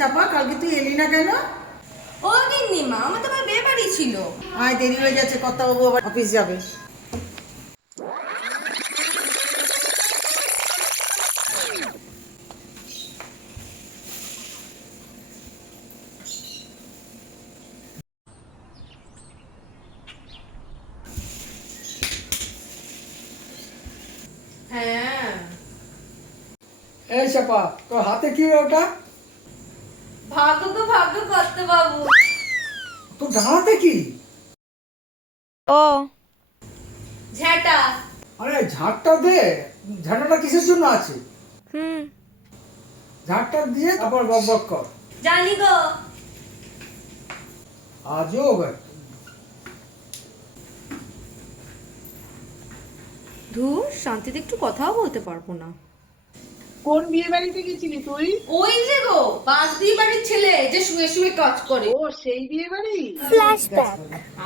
চাপা, কালকে তুই এলি না কেন? ও গিন্নি মা, আমার তো বিয়ে বাড়ি ছিল। আয়, দেরি হয়ে যাচ্ছে, কর্তাবাবু আবার অফিস যাবে। হ্যাঁ, এই চাপা, তোর হাতে কি ওটা? ভাগ্য গো ভাগ্য করতে বাবু। তোর হাতে কি? ও ঝেঁটা। আরে ঝাড়টা দে। ঝাড়টা কিসের জন্য আছে? হুম ঝাড়টা দিয়ে তারপর বক বক কর। জানি গো। আজও ধুর, শান্তিতে একটু কথাও বলতে পারবো না। কোন বিয়ে বাড়িতে গেছিলি তুই? ওই যে গো, বাসদি বাড়ির ছেলে যে শুয়ে শুয়ে কাজ করে। ও সেই বিয়ে বাড়ি? ফ্ল্যাশব্যাক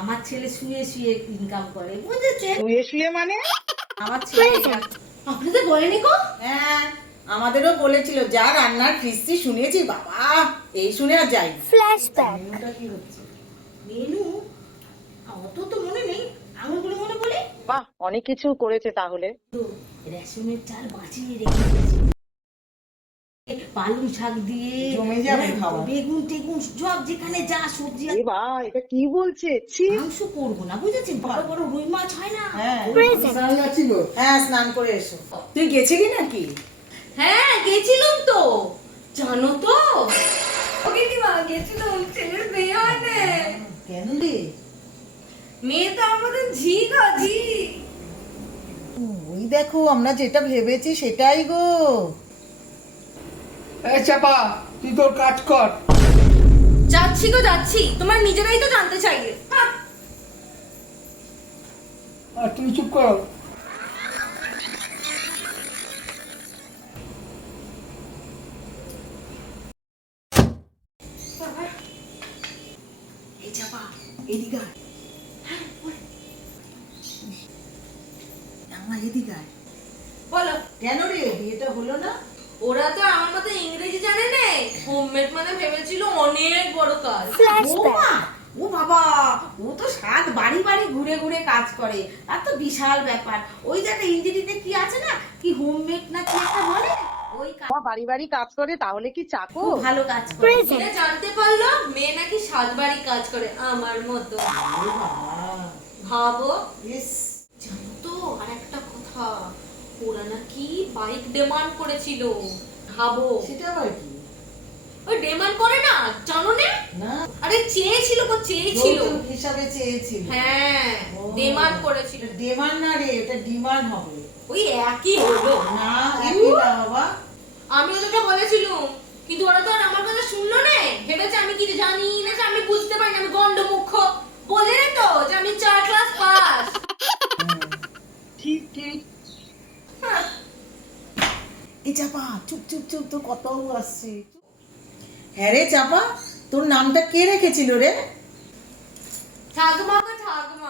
আমার ছেলে শুয়ে শুয়ে ইনকাম করে, বুঝেছেন? শুয়ে শুয়ে মানে? আমার ছেলে আপনাদের বলেনি গো? হ্যাঁ, আমাদেরও বলেছিল, যা রান্নার ফিস্তি শুনেছি বাবা, এই শুনে আর যাই। ফ্ল্যাশব্যাক মেনুটা কি হচ্ছে? মেনু অত তো মনে নেই, আঙুলগুলো মনে বলে। বাহ, অনেক কিছু করেছে তাহলে। রেশনের চাল বাঁচিয়ে রেখে দিয়েছি, পালং শাক দিয়ে জমে যাবে খাওয়া। বেগুন টেগুন সব যেখানে যা সবজি এ বাবা, এটা কি বলছে? ছি। মাংস করবো না, বুঝেছেন? বড় বড় রুই মাছ হয় না? হ্যাঁ স্নান যাচ্ছিল। হ্যাঁ, স্নান করে এসো। তুই গেছিলি নাকি? হ্যাঁ গেছিলাম তো, জানো তো। ওকে কি মা, গেছিলাম, ছেলের বিয়ে হয় না। কেন রে? মেয়ে তো আমাদের ঝি গো, ঝি। ওই দেখো, আমরা যেটা ভেবেছি সেটাই গো। এই চাপা, তুই তোর কাজ কর। যাচ্ছি গো যাচ্ছি, তোমার নিজেরাই তো জানতে চাইলে। আর তুই চুপ কর। এই চাপা, এদিকে আয়। আমার এদিকে আয়। বলো। কেন রে, বিয়েটা হলো না? ওরা তো আমার মতো ইংরেজি জানে না, হোমমেড মানে ভেবেছিল অনেক বড় কাজ। বৌমা, ও বাবা, ও তো সাত বাড়ি বাড়ি ঘুরে ঘুরে কাজ করে, তার তো বিশাল ব্যাপার। ওই যে একটা ইঞ্জিনিতে কি আছে না, কি হোমমেড না কি একটা বলে, ওই বাড়ি বাড়ি কাজ করে, তাহলে কি চাকর? খুব ভালো কাজ করে। এটা জানতে পারলো মেয়ে নাকি 7 বাড়ি কাজ করে আমার মতো। ও বাবা, ভাবো। ইস, জানো তো আর একটা কথা, ওরা নাকি বাইক ডিমান্ড করেছিল। ভাবো। সেটা আবার কি? ওই ডিমান্ড করে না, জানো না? না, আরে চেয়েছিল গো, চেয়েছিল। যৌতুক হিসাবে চেয়েছিল। হ্যাঁ, ও। ডিমান্ড করেছিল। ডিমান্ড না রে, এটা ডিমান্ড হবে। ওই একই হলো। না, একই না বাবা। আমি ওদেরকে বলেছিলাম, কিন্তু ওরা তো আর আমার কথা শুনলো না, ভেবেছে আমি কি জানি না, যে আমি বুঝতে পারি না, আমি গন্ডমুখ। বলে তো যে আমি 4 ক্লাস পাস। ঠিক ঠিক। এই চাপা, চুপ চুপ চুপ, তোর কত আসছে। হ্যাঁ রে চাপা, তোর নামটা কে রেখেছিল রে? ঠাকুমা গো ঠাকুমা।